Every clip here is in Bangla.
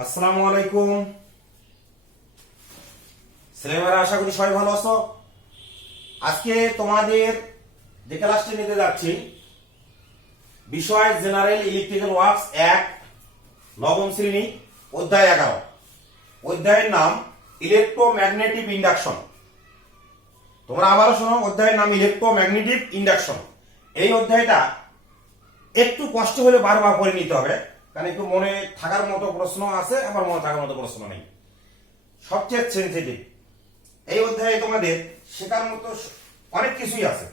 আসসালামু আলাইকুম ছেলেমেয়েরা, আশা করি সবাই ভালো আছো। আজকে তোমাদের যে ক্লাসটি নিতে যাচ্ছি বিষয় জেনারেল ইলেকট্রিক্যাল ওয়ার্কস 1 নবম শ্রেণী অধ্যায় 11। অধ্যায়ের নাম ইলেকট্রোম্যাগনেটিক ইন্ডাকশন। তোমরা আবারও শোনো, অধ্যায়ের নাম ইলেকট্রোম্যাগনেটিক ইন্ডাকশন। এই অধ্যায়টা একটু কষ্ট হলে বারবার পড়ে নিতে হবে, কারণ একটু মনে থাকার মতো প্রশ্ন আছে, আবার মনে থাকার মতো প্রশ্ন নেই। সবচেয়ে সেন্সিটিভ এই অধ্যায়ে তোমাদের শেখার মতো অনেক কিছুই আছে,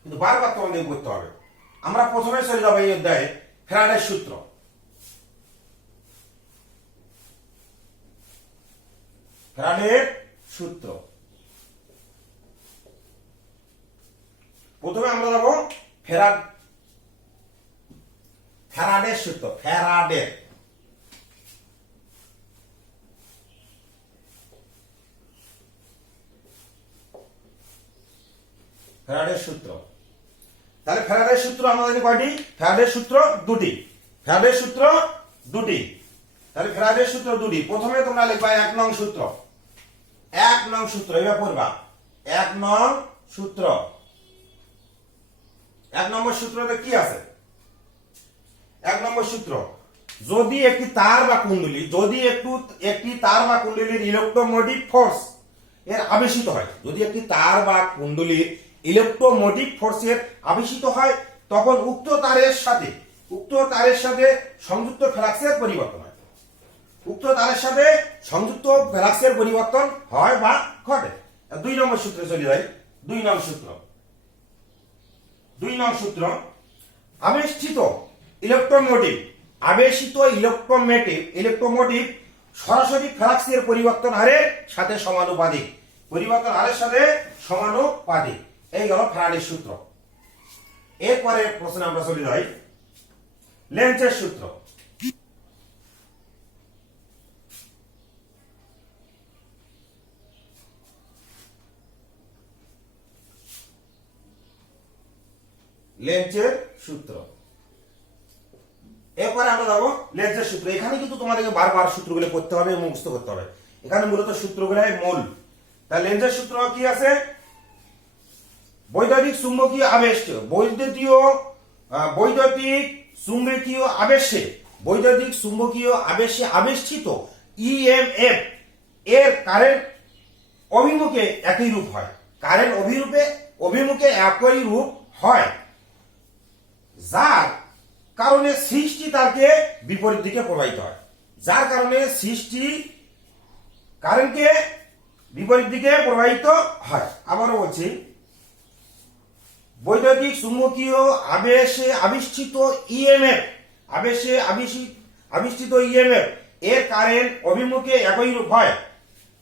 কিন্তু বারবার তোমাদের পড়তে হবে। আমরা প্রথমে চলে যাবো এই অধ্যায়ে ফ্যারাডের সূত্র। ফ্যারাডের সূত্র প্রথমে আমরা যাবো ফ্যারাডের সূত্র। ফ্যারাডের সূত্র। তাহলে ফ্যারাডের সূত্র আমাদের কয়টি? ফ্যারাডের সূত্র দুটি। ফ্যারাডের সূত্র দুটি। তাহলে ফ্যারাডের সূত্র দুটি। প্রথমে তোমরা লিখবা 1 নং সূত্র। 1 নং সূত্র এবার পড়বা। 1 নং সূত্র। 1 নম্বর সূত্রতে কি আছে? 1 নম্বর সূত্র, যদি একটি তার বা কুণ্ডলী ইলেকট্রোমোটিভ ফোর্স এর আবেশিত হয়, যদি একটি তার বা কুণ্ডলীর ইলেকট্রোমোটিভ ফোর্সের আবেশিত হয়, তখন উক্ত তারের সাথে সংযুক্ত ফ্লাক্সের পরিবর্তন হয়। উক্ত তারের সাথে সংযুক্ত ফ্লাক্সের পরিবর্তন হয় বা ঘটে। 2 নম্বর সূত্রে চলে যাই। 2 নং সূত্র। 2 নং সূত্র, আবেশিত ইলেকট্রোমোটিভ সরাসরি ফ্লাক্সের পরিবর্তন হারের সাথে সমানুপাতিক। এই হলো ফ্যারাডের সূত্র। এরপরে প্রশ্নে আমরা চলে যাই লেন্জের সূত্র। লেন্জের সূত্র। এরপরে আমরা যাবো লেন্জের সূত্র। এখানে কিন্তু তোমাদেরকে বারবার সূত্রগুলো পড়তে হবে, মুখস্থ করতে হবে। এখানে মূলত সূত্রগুলাই মূল। তাহলে লেন্জের সূত্র কি আছে? বৈদ্যুতিক চুম্বকীয় আবেশে আবেশিত ইএমএফ এর কারেন্ট অভিমুখে একই রূপ হয়। যার কারণে সৃষ্টি তারকে বিপরীত দিকে প্রবাহিত হয়। কারেন্টকে বিপরীত দিকে প্রবাহিত হয়। আবারও বলছি, বৈদ্যুতিক চুম্বকীয় আবেশে আবিষ্ঠিত ইএমএফ এর কারেন্ট অভিমুখে একই রূপ হয়,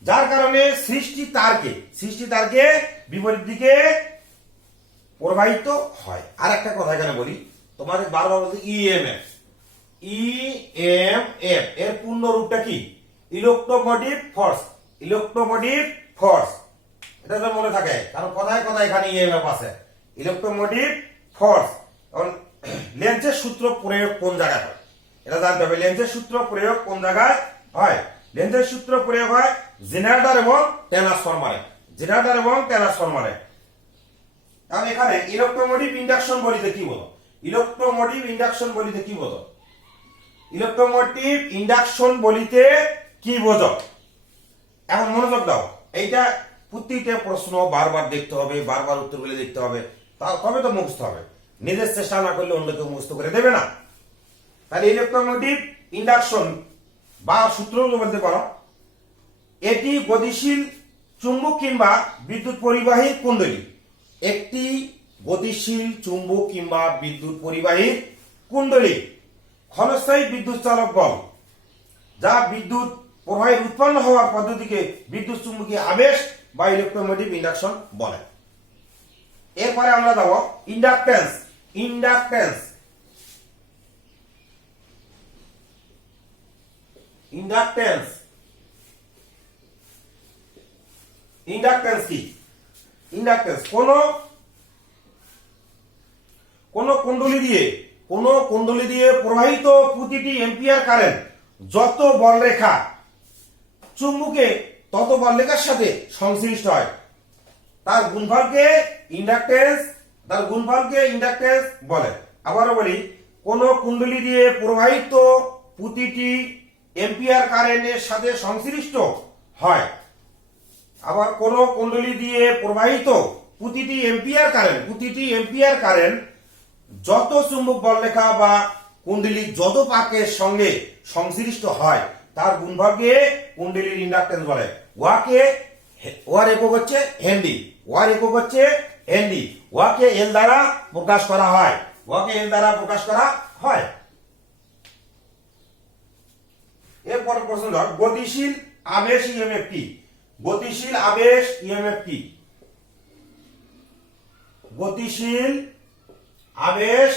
যার কারণে সৃষ্টি তারকে বিপরীত দিকে প্রবাহিত হয়। আর একটা কথা এখানে বলি, তোমাদের বারবার বলতে ইএমএফ এর পূর্ণ রূপটা কি? Electromotive force. এটা তো মনে থাকে, কারণ কথায় এখানে ইএমএফ আছে, ইলেকট্রোমোটিভ ফোর্স। এখন লেন্জের সূত্র প্রয়োগ কোন জায়গায় হয় এটা জানতে হবে। লেন্জের সূত্র প্রয়োগ কোন জায়গায় হয়? লেন্জের সূত্র প্রয়োগ হয় জেনারেটর এবং ট্রান্সফরমারে। তাহলে এখানে ইলেকট্রোমোটিভ ইন্ডাকশন বলিতে কি বলো? ইলেকট্রোমোটিভ ইন্ডাকশন বলিতে কি বোঝো? এখন মনোযোগ দাও। এইটা প্রতিটা প্রশ্ন বারবার দেখতে হবে, বারবার উত্তরগুলো দেখতে হবে, তবে তো মুখস্থ হবে। নিজের চেষ্টা না করলে অন্য কেউ মুখস্থ করে দেবে না। তাহলে ইলেকট্রোমোটিভ ইন্ডাকশন বা সূত্র বলতে পারো, এটি গতিশীল চুম্বক কিংবা বিদ্যুৎ পরিবাহী কুণ্ডলী। একটি গতিশীল চুম্বক কিংবা বিদ্যুৎ পরিবাহী কুণ্ডলী ক্ষণস্থায়ী বিদ্যুৎ চালক বল, যা বিদ্যুৎ প্রবাহের উৎপন্ন হওয়ার পদ্ধতিকে বিদ্যুৎ চুম্বকীয় আবেশ বা ইলেকট্রোমোটিভ ইন্ডাকশন বলে। এরপরে আমরা যাব ইন্ডাকটেন্স। ইন্ডাকটেন্স কি? কোন কুণ্ডলী দিয়ে প্রবাহিত প্রতিটি এম্পিয়ার কারেন্ট যত বলরেখা চুম্বকে তত বলরেখার সাথে সংশ্লিষ্ট হয় তার গুণফলকে ইন্ডাকটেন্স বলে। আবারও বলি, কোন কুণ্ডলী দিয়ে প্রবাহিত প্রতিটি এম্পিয়ার কারেন্টের সাথে সংশ্লিষ্ট হয়। আবার কোন কুণ্ডলী দিয়ে প্রবাহিত প্রতিটি এম্পিয়ার কারেন্ট যত চুম্বক বলরেখা বা কুণ্ডলীর যত পাকের সঙ্গে সংশ্লিষ্ট হয় তার গুণফলকে কুণ্ডলীর ইন্ডাকটেন্স বলে। ওয়ার একক হচ্ছে হেনরি, ওয়াকে এল দ্বারা প্রকাশ করা হয়। এরপর প্রশ্ন হল, গতিশীল আবেশ ইএমএফ কি? গতিশীল আবেশ ইএমএফ কি? গতিশীল আবেশ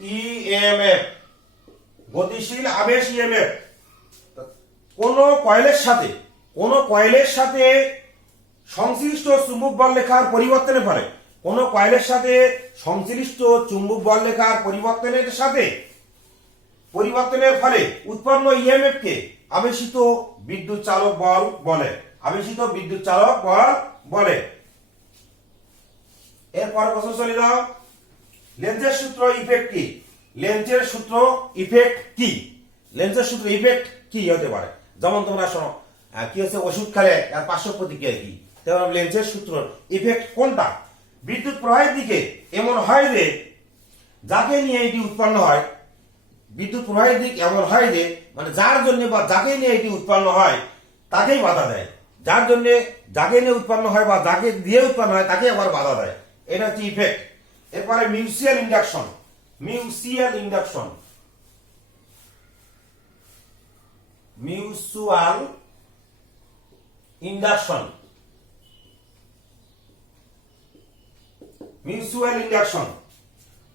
ইএমএফ, গতিশীল আবেশ ইএমএফ কোন কয়েলের সাথে সংশ্লিষ্ট চুম্বক বলরেখার পরিবর্তনের ফলে উৎপন্ন ইএমএফ কে আবেশিত বিদ্যুৎ চালক বল বলে। এরপর প্রশ্ন চলে যাও, লেন্জের সূত্র ইফেক্ট কি? লেন্জের সূত্র ইফেক্ট কি হতে পারে? যেমন তোমরা শোনো, কি হচ্ছে ওষুধ খেলে আর পার্শ্ব প্রতিক্রিয়া কি, তেমন লেন্জের সূত্র ইফেক্ট কোনটা? বিদ্যুৎ প্রবাহের দিকে এমন হয় যে যাকে নিয়ে এটি উৎপন্ন হয়, মানে যার জন্য বা যাকে নিয়ে এটি উৎপন্ন হয় তাকেই বাধা দেয়, যাকে নিয়ে উৎপন্ন হয় বা যাকে দিয়ে উৎপন্ন হয় তাকে আবার বাধা দেয়, এটা হচ্ছে ইফেক্ট। এরপরে মিউচুয়াল ইন্ডাকশন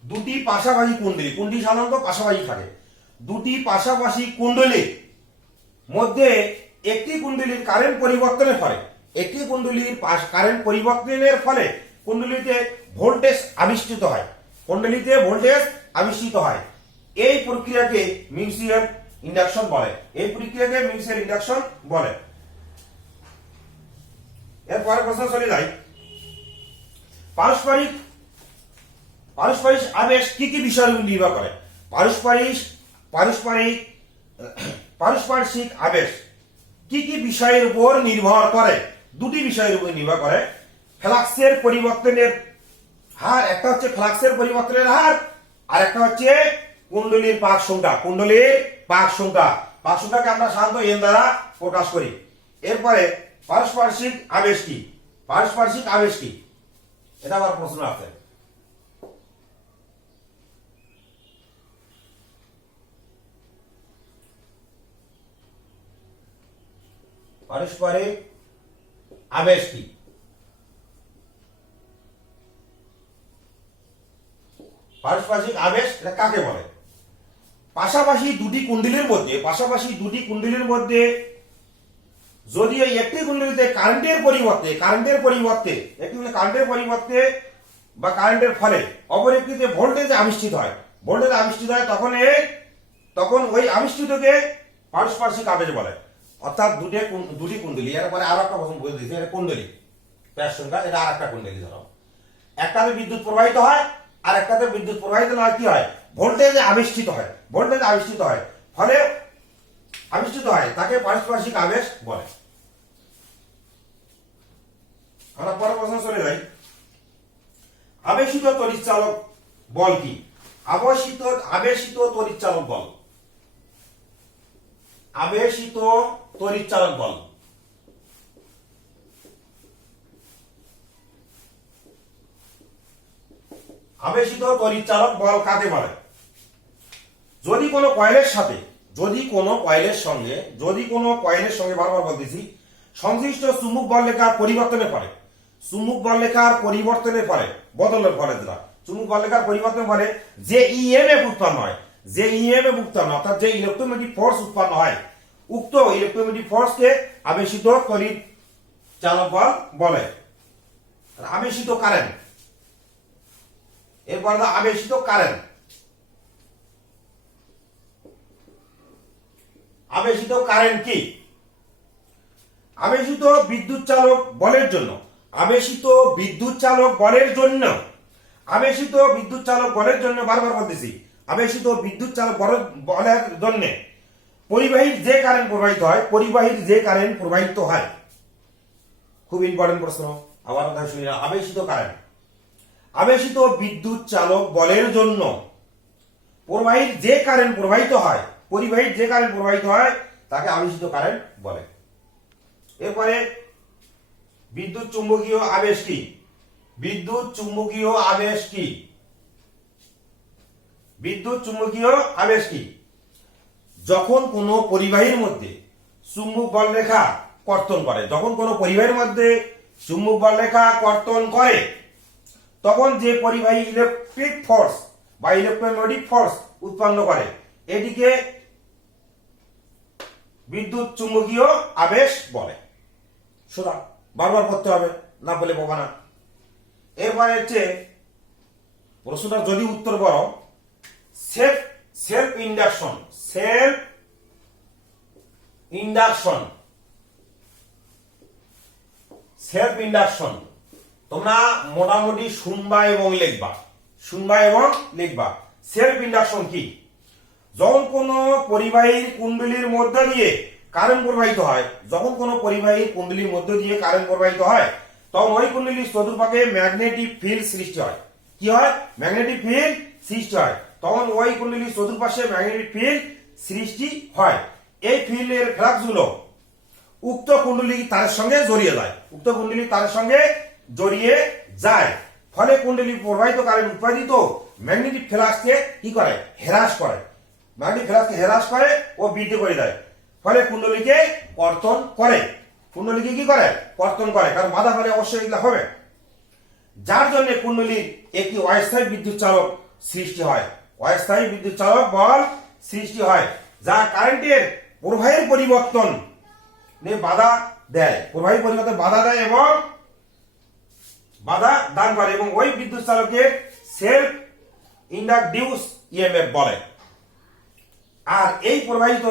দুটি পাশাপাশি কুণ্ডলী সাধারণত পাশাপাশি থাকে, দুটি পাশাপাশি কুণ্ডলীর মধ্যে একটি কুণ্ডলীর কারেন্ট পরিবর্তনের ফলে কুণ্ডলীতে ভোল্টেজ আবিষ্কৃত হয়। এই প্রক্রিয়াকে মিউচুয়াল ইন্ডাকশন বলে। এরপরে প্রশ্ন চলে যায়, পারস্পরিক আবেশ কি কি বিষয়ের উপর নির্ভর করে? পারস্পরিক আবেশ কি কি বিষয়ের উপর নির্ভর করে? দুটি বিষয়ের উপর নির্ভর করে। ফ্লাক্সের পরিবর্তনের হার, একটা হচ্ছে ফ্লাক্সের পরিবর্তনের হার, আর একটা হচ্ছে কুণ্ডলীর পাক সংখ্যাকে আমরা সাধারণত এন দ্বারা প্রকাশ করি। এরপরে পারস্পরিক আবেশ কি? এটা আবার প্রশ্ন আছে। পারস্পরিক আবেশ কি? পারস্পরিক আবেশ এটা কাকে বলে? পাশাপাশি দুটি কুণ্ডলীর মধ্যে যদি এই একটি কুণ্ডলীতে কারেন্টের পরিবর্তে বা কারেন্টের ফলে অপর একটিতে ভোল্টেজ আবিষ্কৃত হয়, তখন ওই আবিষ্কৃতকে পারস্পরিক আবেশ বলে। অর্থাৎ দুটি কুণ্ডলী, এরপরে আরো একটা প্রশ্ন বলে দিয়েছে, এটা কুণ্ডলী প্যার সংখ্যা, এটা আর একটা কুণ্ডলী। ধরো একটাতে বিদ্যুৎ প্রবাহিত হয় আর একটাতে বিদ্যুৎ প্রবাহিত না, কি হয়? ভোল্টেজ আবিষ্কৃত হয়, তাকে পারস্পরিক আবেশ বলে। আমরা পরের প্রশ্ন চলে যাই, আবেশিত তড়িৎচালক বল কি? আবেশিত তড়িৎচালক বল আবেশিত তড়িৎচালক বল কাকে বলে? যদি কোনো কয়েলের সঙ্গে বারবার বলতেছি, সংশ্লিষ্ট চুম্বক বলরেখার পরিবর্তনের ফলে যে ইএমএফ উৎপন্ন হয়, অর্থাৎ যে ইলেকট্রোম্যাগনেটিক ফোর্স উৎপন্ন হয়, উক্ত ইলেকট্রোম্যাগনেটিক ফোর্সকে আবেশিত তড়িৎচালক বল বলে। আবেশিত কারেন্ট, এরপরে দাও আবেশিত কারেন্ট। আবেশিত কারেন্ট কি? আবেশিত বিদ্যুৎ চালক বলের জন্য, আবেশিত বিদ্যুৎ চালক বলের জন্য, আবেশিত বিদ্যুৎ চালক বলের জন্য, বারবার বলতেছি, আবেশিত বিদ্যুৎ চালক বলের জন্য পরিবাহীর যে কারেন্ট প্রবাহিত হয়, পরিবাহীর যে কারেন্ট প্রবাহিত হয়, খুব ইম্পর্টেন্ট প্রশ্ন, আবার কথা শুনি না। আবেশিত কারেন্ট, আবেশিত বিদ্যুৎ চালক বলের জন্য প্রবাহীর যে কারেন্ট প্রবাহিত হয়, পরিবাহীর যে কারেন্ট প্রবাহিত হয় তাকে আবেশিত কারেন্ট বলে। এরপরে বিদ্যুৎ চুম্বকীয় আবেশ কি? বিদ্যুৎ চুম্বকীয় আবেশ কি? বিদ্যুৎ চুম্বকীয় আবেশ কি? যখন কোনো পরিবাহীর মধ্যে চুম্বক বল রেখা কর্তন করে, যখন কোনো পরিবাহীর মধ্যে চুম্বক বল রেখা কর্তন করে, তখন যে পরিবাহী ইলেকট্রিক ফোর্স বা ইলেকট্রোম্যাগনেটিক ফোর্স উৎপন্ন করে, এটিকে বিদ্যুৎ চুম্বকীয় আবেশ বলে। সুতরাং বারবার পড়তে হবে, না বলে পাবা না। এরপরে হচ্ছে প্রশ্নটা যদি উত্তর করো, self induction, self induction, self induction তোমরা মোটামুটি শুনবা এবং লিখবা, শুনবা এবং লিখবা। সেলফ ইন্ডাকশন কি? যখন কোনো পরিবাহীর কুণ্ডলীর মধ্য দিয়ে কারেন্ট প্রবাহিত হয়, যখন কোনো পরিবাহীর কুণ্ডলীর মধ্য দিয়ে কারেন্ট প্রবাহিত হয়, তখন ওই কুণ্ডলীর চতুর্পাশে ম্যাগনেটিক ফিল্ড সৃষ্টি হয়। কি হয়? ম্যাগনেটিক ফিল্ড সৃষ্টি হয়। তখন ওই কুণ্ডলীর চতুর্পাশে ম্যাগনেটিক ফিল্ড সৃষ্টি হয়। এই ফিল্ডের ফ্লাক্স গুলো উক্ত কুণ্ডলী তারের সঙ্গে জড়িয়ে যায়, উক্ত কুণ্ডলী তারের সঙ্গে জড়িয়ে যায়। ফলে কুণ্ডলী প্রবাহিত কারেন্ট উৎপাদিত ম্যাগনেটিক ফ্লাক্সকে কি করে? হ্রাস করে। ম্যাগনেটিক ফ্লাক্সকে হ্রাস করে ও বৃদ্ধি করে দেয়। ফলে কুণ্ডলীকে কর্তন করে। কুণ্ডলীকে কি করে? কর্তন করে। কারণ বাধা ফলে অবশ্যই এগুলো হবে। যার জন্য কুণ্ডলীর একটি অস্থায়ী বিদ্যুৎ চালক সৃষ্টি হয়। অস্থায়ী বিদ্যুৎ চালক বল সৃষ্টি হয়, যা কারেন্টের প্রবাহের পরিবর্তন বাধা দেয়, প্রবাহের পরিবর্তন বাধা দেয় এবং বাধা দান করে, এবং ওই বিদ্যুৎ চালকের সেলফ ইন্ডাকটিউস ইএমএফ বলে। আর এই প্রবাহিত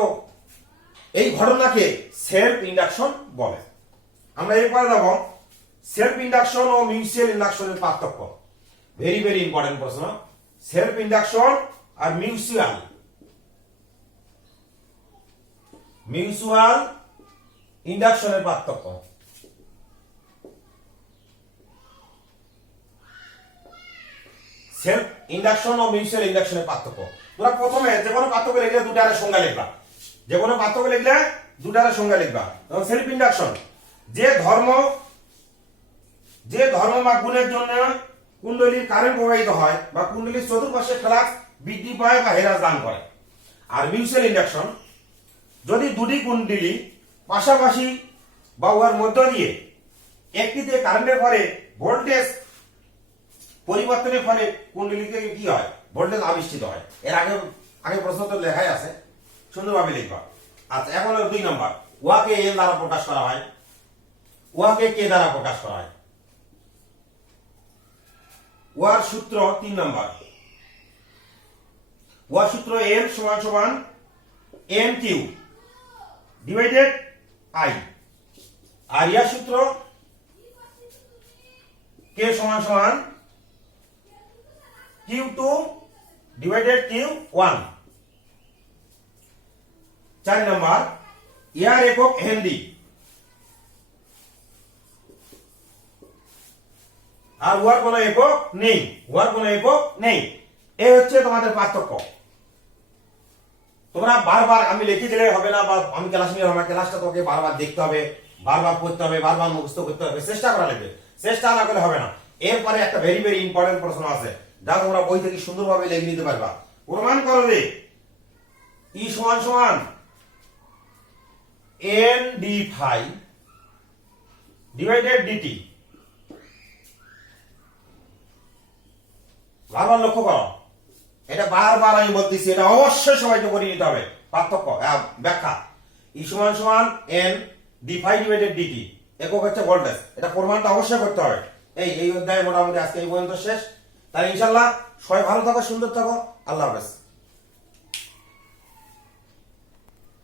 এই ঘটনাকে সেলফ ইন্ডাকশন বলে। আমরা এরপরে দেখো সেলফ ইন্ডাকশন ও মিউচুয়াল ইন্ডাকশনের পার্থক্য। ভেরি ভেরি ইম্পর্টেন্ট প্রশ্ন। সেলফ ইন্ডাকশন আর মিউচুয়াল ইন্ডাকশনের পার্থক্য। সেলফ ইন্ডাকশন ও মিউচুয়াল ইন্ডাকশনের পার্থক্য। তোমরা প্রথমে যে কোনো পার্থক্য লিখলে দুটার সংজ্ঞা লিখবা, যে কোনো পার্থক্য লিখলে দুটার সংজ্ঞা লিখবা। সেলফ ইন্ডাকশন, যে ধর্ম বা গুণের জন্য কুণ্ডলীর কারেন্ট প্রবাহিত হয় বা কুণ্ডলীর চতুর্পাশে ফ্লাক্স বৃদ্ধি পায় বা হ্রাস দান করে। আর মিউচুয়াল ইন্ডাকশন, যদি দুটি কুণ্ডলী পাশাপাশি বা উহার মধ্য দিয়ে একটিতে কারেন্টের ফলে ভোল্টেজ পরিবর্তনের ফলে কুণ্ডলীতে কি হয়? ভোল্টেজ আবিষ্কৃত হয়। এর আগে প্রশ্ন তো লেখাই আছে, সুন্দরভাবে লিখবা। আচ্ছা, এখন 2 নম্বর, উহাকে এন দ্বারা প্রকাশ করা হয়, উহাকে কে দ্বারা প্রকাশ করা হয়? উহার সূত্র 3 নম্বর, উহার সূত্র এন সমান সমান এন কিউ ডিভাইডেড আই, আর ইয়ার সূত্র কে সমান সমান Q2 ডিভাইডেড Q1। 4 নম্বর, ইয়ার একক হেনরি আর উহার কোনো একক নেই, উহার কোনো একক নেই। এই হচ্ছে তোমাদের পার্থক্য। তোমরা বারবার আমি লিখে দিলে হবে না, বা আমি ক্লাস নিয়ে আমার ক্লাসটা তোকে বারবার দেখতে হবে, বারবার পড়তে হবে, বারবার মুখস্থ করতে হবে, চেষ্টা করা লাগবে। চেষ্টা না করলে হবে না। এরপরে একটা ভেরি ভেরি ইম্পর্টেন্ট প্রশ্ন আছে, যা তোমরা বই থেকে সুন্দরভাবে লিখে নিতে পারবা। প্রমাণ করো যে ই সমান সমান N D phi divided DT. বারবার লক্ষ্য করো, এটা বারবার আমি বলতেছি, এটা অবশ্যই সবাইকে করে নিতে হবে। পার্থক্য ব্যাখ্যা, ই সমান সমান N D phi divided DT, একক হচ্ছে ভোল্টেজ। এটা প্রমাণটা অবশ্যই করতে হবে। এই অধ্যায় মোটামুটি আজকে এই পর্যন্ত শেষ। তাই ইনশাল্লাহ সবাই ভালো থাকো, সুন্দর থাকো। আল্লাহ হাফেজ।